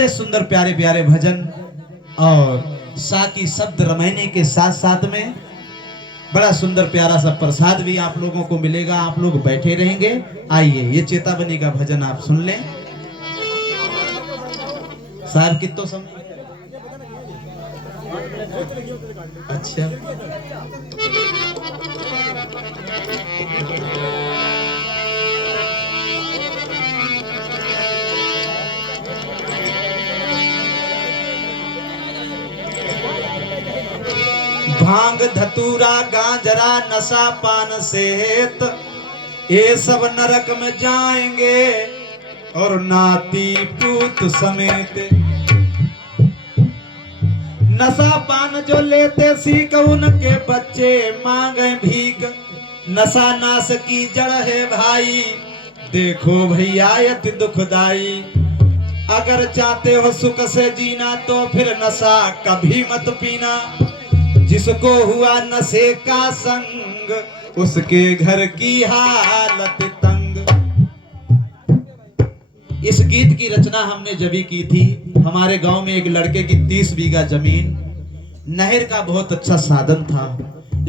बड़े सुंदर प्यारे प्यारे भजन और साकी शब्द रमैने के साथ साथ में बड़ा सुंदर प्यारा सा प्रसाद भी आप लोगों को मिलेगा। आप लोग बैठे रहेंगे। आइए ये चेतावनी का भजन आप सुन लें। साहब कितो समय? अच्छा, भांग धतूरा गांजरा नशा पान सेहत ये सब नरक में जाएंगे और नाती पूत समेत। नशा पान जो लेते सीख उनके बच्चे मांगे भीख। नशा नाश की जड़ है भाई, देखो भैया अति दुखदाई। अगर चाहते हो सुख से जीना तो फिर नशा कभी मत पीना। जिसको हुआ नशे का संग उसके घर की हालत तंग। इस गीत की रचना हमने जभी की थी। हमारे गांव में एक लड़के की 30 बीघा जमीन नहर का बहुत अच्छा साधन था,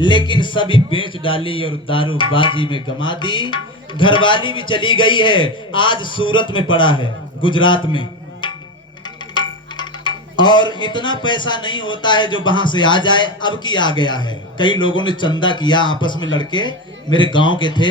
लेकिन सभी बेच डाली और दारूबाजी में गमा दी। घरवाली भी चली गई है, आज सूरत में पड़ा है, गुजरात में। और इतना पैसा नहीं होता है जो वहां से आ जाए, अब की आ गया है। कई लोगों ने चंदा किया आपस में, लड़के मेरे गांव के थे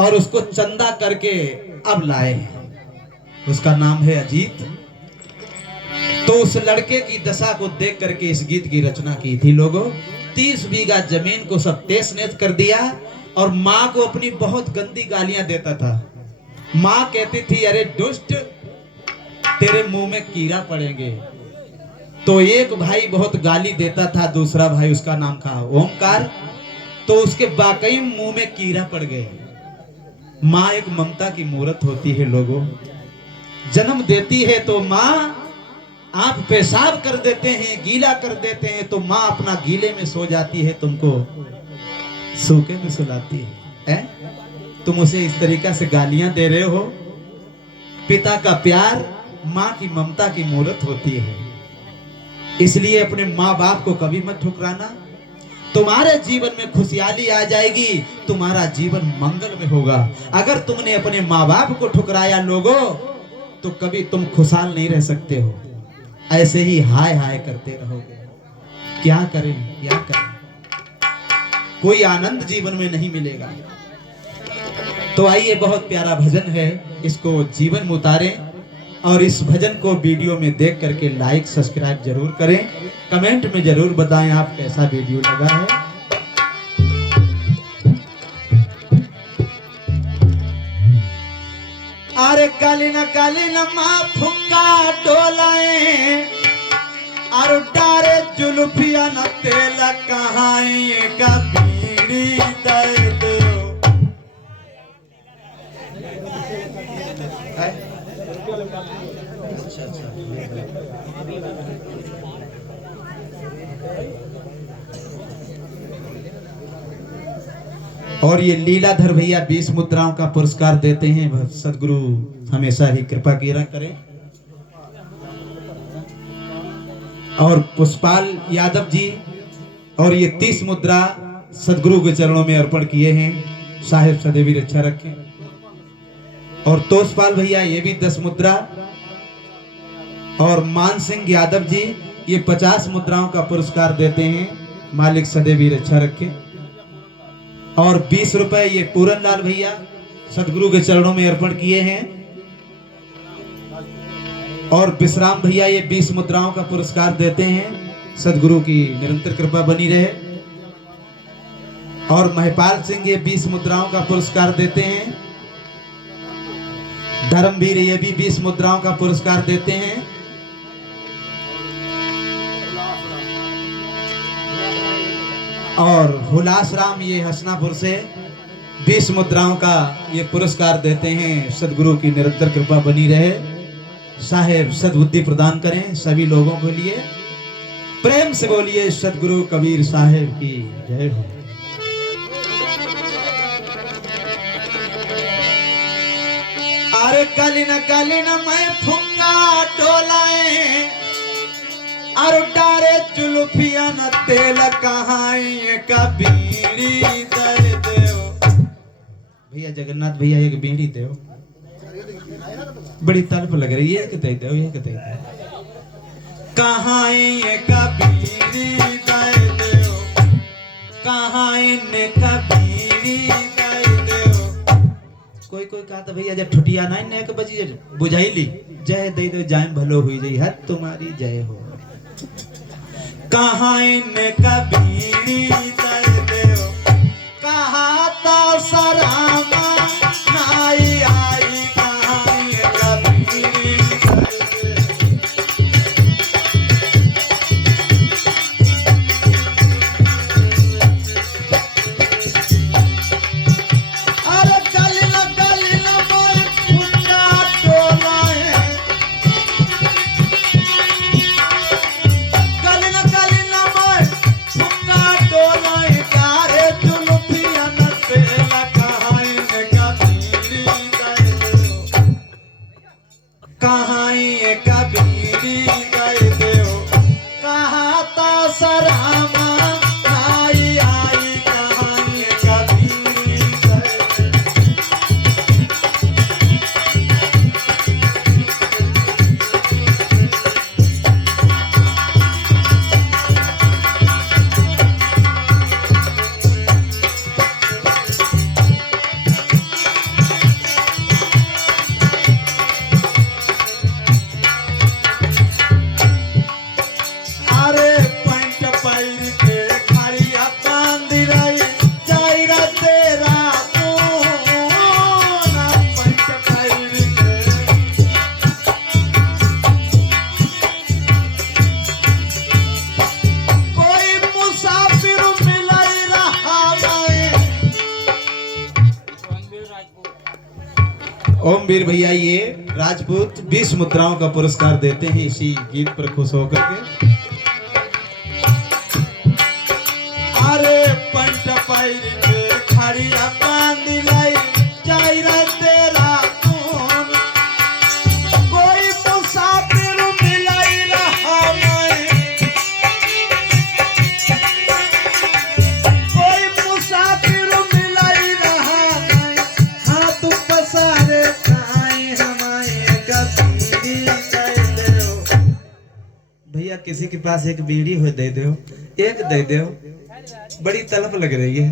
और उसको चंदा करके अब लाए हैं। उसका नाम है अजीत। तो उस लड़के की दशा को देख करके इस गीत की रचना की थी लोगों। 30 बीघा जमीन को सब तेज नेत कर दिया और माँ को अपनी बहुत गंदी गालियां देता था। माँ कहती थी, अरे दुष्ट, तेरे मुंह में कीड़ा पड़ेंगे। तो एक भाई बहुत गाली देता था, दूसरा भाई उसका नाम था ओमकार। तो उसके वाकई मुंह में कीड़ा पड़ गए। माँ एक ममता की मूर्त होती है लोगों। जन्म देती है तो माँ आप पेशाब कर देते हैं, गीला कर देते हैं, तो माँ अपना गीले में सो जाती है, तुमको सूखे में सुलाती है। तुम उसे इस तरीका से गालियां दे रहे हो। पिता का प्यार माँ की ममता की मूर्त होती है। इसलिए अपने माँ बाप को कभी मत ठुकराना। तुम्हारे जीवन में खुशहाली आ जाएगी, तुम्हारा जीवन मंगल में होगा। अगर तुमने अपने माँ बाप को ठुकराया लोगों, तो कभी तुम खुशहाल नहीं रह सकते हो। ऐसे ही हाय हाय करते रहोगे। क्या करें क्या करें, कोई आनंद जीवन में नहीं मिलेगा। तो आइए, बहुत प्यारा भजन है, इसको जीवन में उतारें। और इस भजन को वीडियो में देख करके लाइक सब्सक्राइब जरूर करें। कमेंट में जरूर बताएं आप कैसा वीडियो लगा है। अरे काली न माँ फुक्का डोलाए और डारे जुल्फिया न तेल कहाई का बीड़ी दर्द। और ये लीलाधर भैया 20 मुद्राओं का पुरस्कार देते हैं। सदगुरु हमेशा ही कृपा की करें। और पुष्पाल यादव जी और ये 30 मुद्रा सदगुरु के चरणों में अर्पण किए हैं। साहिब सदैव रक्षा रखें। और तोषपाल भैया ये भी 10 मुद्रा। और मान सिंह यादव जी ये 50 मुद्राओं का पुरस्कार देते हैं। मालिक सदैव रक्षा रखे। और 20 रुपए ये पूरन लाल भैया सदगुरु के चरणों में अर्पण किए हैं। और विश्राम भैया ये 20 मुद्राओं का पुरस्कार देते हैं। सदगुरु की निरंतर कृपा बनी रहे। और महिपाल सिंह ये 20 मुद्राओं का पुरस्कार देते हैं। धर्मवीर ये भी 20 मुद्राओं का पुरस्कार देते हैं। और हुलास राम ये हसनापुर से 20 मुद्राओं का ये पुरस्कार देते हैं। सदगुरु की निरंतर कृपा बनी रहे। साहेब सद्बुद्धि प्रदान करें सभी लोगों के लिए। प्रेम से बोलिए सदगुरु कबीर साहेब की जय हो। अरे काली न मैं फुक्का जुल्फिया न तेल कहाई का बीड़ी दे दो। भैया जगन्नाथ भैया एक बीड़ी दो, बड़ी तड़प लग रही है, दे दो एक दे दो। कहाई का बीड़ी दे दो, कहाई ने का बीड़ी दे दो। कोई कोई कहा था भैया जब ठुटिया ना ने के बजी बुझाई ली, जय दे दो जाए भलो हुई जई हद तुम्हारी जय हो। कहाँ इन्हें कबीरी दे दो, कहाँ तो सरामा नाई आई, कहाँ ये कबीरी दे दो। अरे गली न मोर फुंडा टोला है, ओम वीर भैया ये राजपूत 20 मुद्राओं का पुरस्कार देते हैं इसी गीत पर खुश होकर के। अरे पंट पैर के खड़िया बांधी लाई जायरा तेरा कौन, कोई मुसाफिर मिलाई रहा मैं, कोई मुसाफिर मिलाई रहा मैं, हाथ पसारे भैया किसी के पास एक बीड़ी हो दे दो, एक दे दो, बड़ी तड़प लग रही है।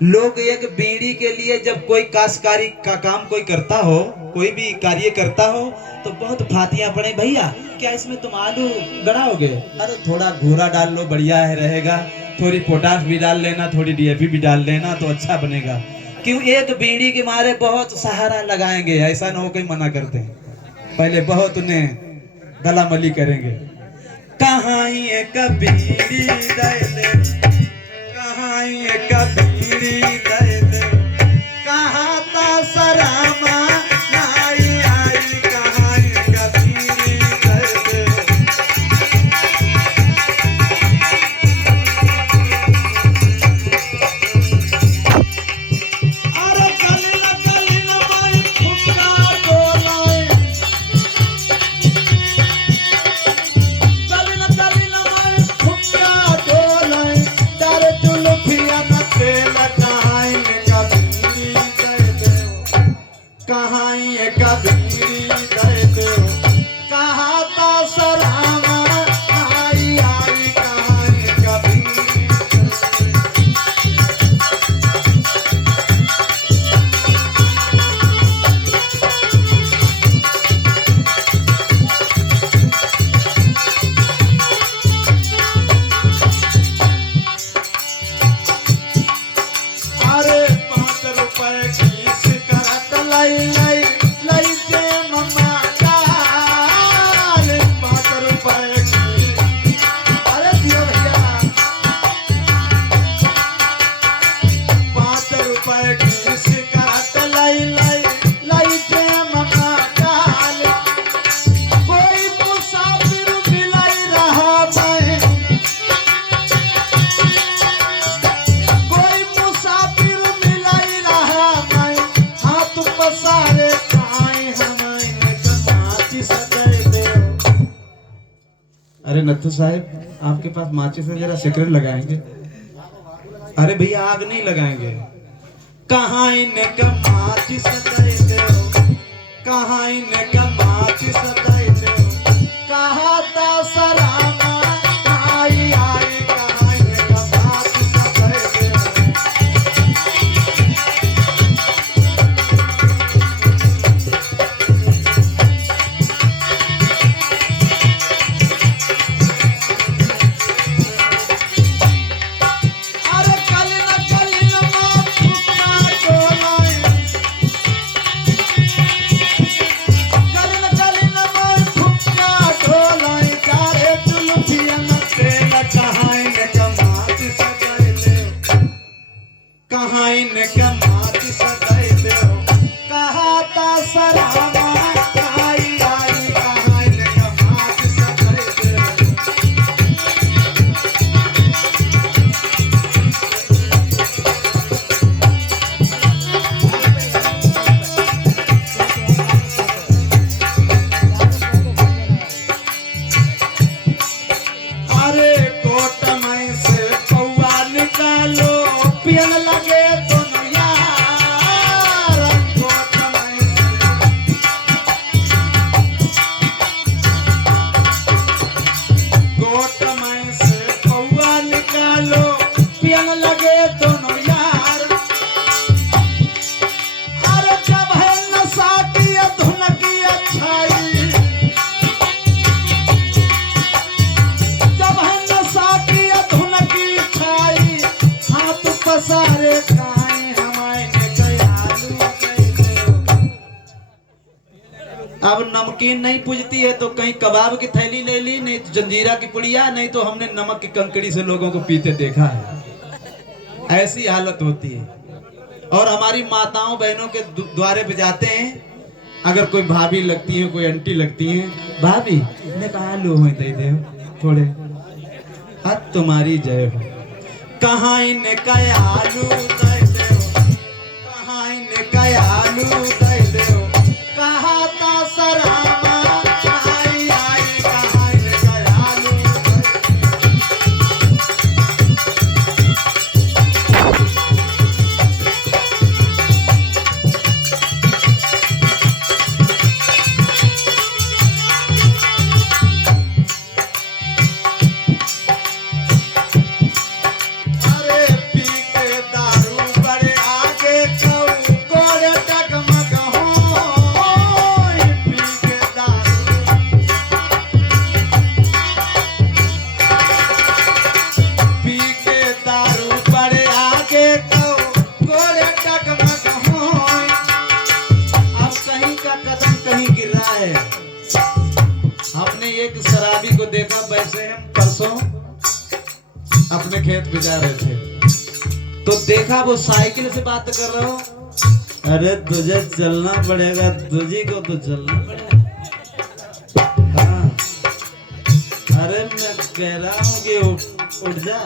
लोग एक बीड़ी के लिए जब कोई काशकारी का काम कोई करता हो, कोई भी कार्य करता हो तो बहुत फातियां पड़े, भैया क्या इसमें तुम आलू गड़ाओगे, अरे थोड़ा घूरा डाल लो बढ़िया है रहेगा, थोड़ी पोटाश भी डाल लेना, थोड़ी डीएपी भी डाल लेना तो अच्छा बनेगा। क्यों एक बीड़ी के मारे बहुत सहारा लगाएंगे, ऐसा न हो कोई मना करते हैं, पहले बहुत उन्हें दलामली करेंगे। कहाँ ये कबीरी दे दे, कहाँ ये कबीरी दे दे, कहाँ ता सरामा नाई आई, कहाँ ये कबीरी दे दे। अरे गली न माई फुका डोलाए, फुका डोलाए, तारे जुल्फिया न तेल कहाँ अरे नत्थु साहब, आपके पास माचिस है, जरा सिगरेट लगाएंगे? अरे भैया आग नहीं लगाएंगे। कहाँ इनका माचिस दे दो, कहाँ इनका माचिस दे दो, कहाँ ता सरामा आई आई, कहाँ इनका माचिस दे दो। अरे कल न माँ फुकना डोलाई, कल न माँ फुकना डोलाई, जारे जुल्फियन तेल, कहाँ इनका माचिस दे दो, कहाँ इनका माचिस दे दो, कहाँ ता सरामा आई आई, कहाँ इनका माचिस दे दो। अरे कोट में से कौआ निकालो, पियन लगे दोनों यार, कोट में से कौआ निकालो, पियन लगे दोनों यार। अरे जब है नशा की धुन की अच्छाई, जब है नशा की धुन की छाई, हाथ पसारे खाए हमारे कयालू कैसे। अब नमकीन नहीं पूजती है तो कहीं कबाब की थैली ले ली, नहीं तो जंजीरा की पुड़िया, नहीं तो हमने नमक की कंकड़ी से लोगों को पीते देखा है। ऐसी हालत होती है। और हमारी माताओं बहनों के द्वारे पे जाते हैं, अगर कोई भाभी लगती है, कोई आंटी लगती है, भाभी ने कहा लो मैं दे दे थोड़े, हाथ तुम्हारी जय हो, कहाँ इनका आलू दे दो, कहाँ इनका आलू दे दो, कहाँ ता सरामा आई आई, कहाँ इनका आलू दे दो। अरे पी के दारू बड़े आगे कऊ गोरे टकमक हो, पी के दारू, पी के दारू बड़े आगे कऊ गोरे टकमक हो। अब कहीं का कदम कहीं गिर रहा है। हमने एक शराबी को देखा, वैसे हम परसों अपने खेत पे जा रहे थे तो देखा वो साइकिल से बात कर रहा हो। अरे तुझे चलना पड़ेगा, तुझी को तो चलना पड़ेगा। हाँ। अरे मैं कह रहा हूँ कि उठ जा।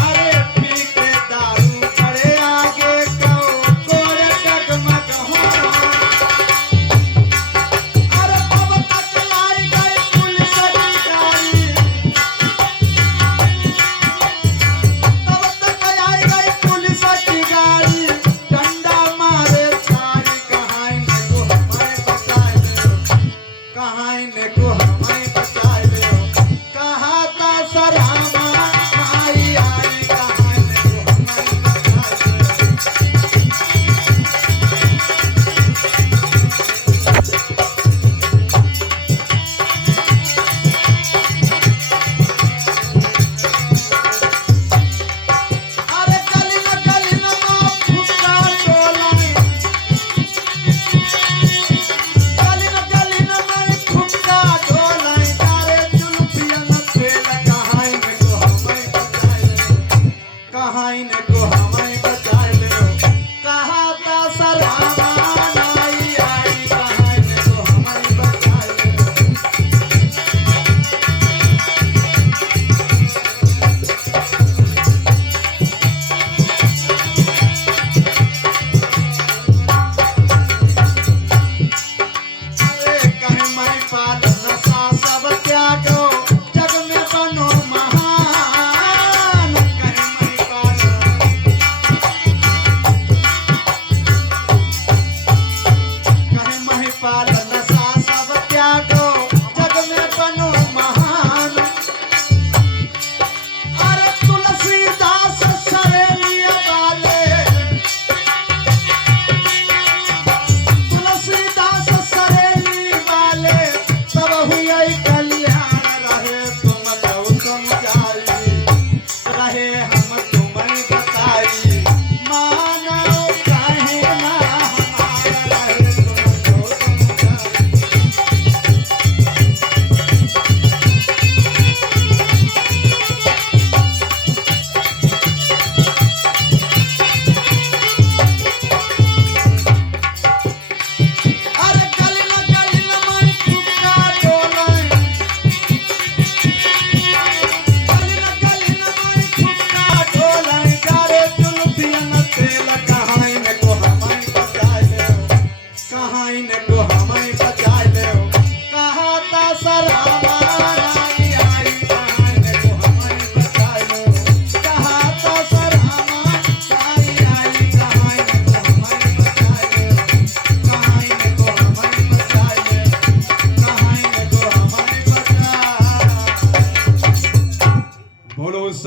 अरे पी के दारू बड़े आगे कऊ गोरे टकमक हो। अरे अब तक लाई गई पुलिस की गाड़ी, तब तक आई गई पुलिस की गाड़ी, डंडा मारे सारी, कहाँ इनको हमें बचाए दो, कहाँ इनको हमें बचाए दो, कहाँ ता सरामा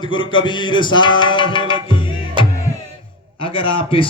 सतगुरु कबीर साहेब की। अगर आप इस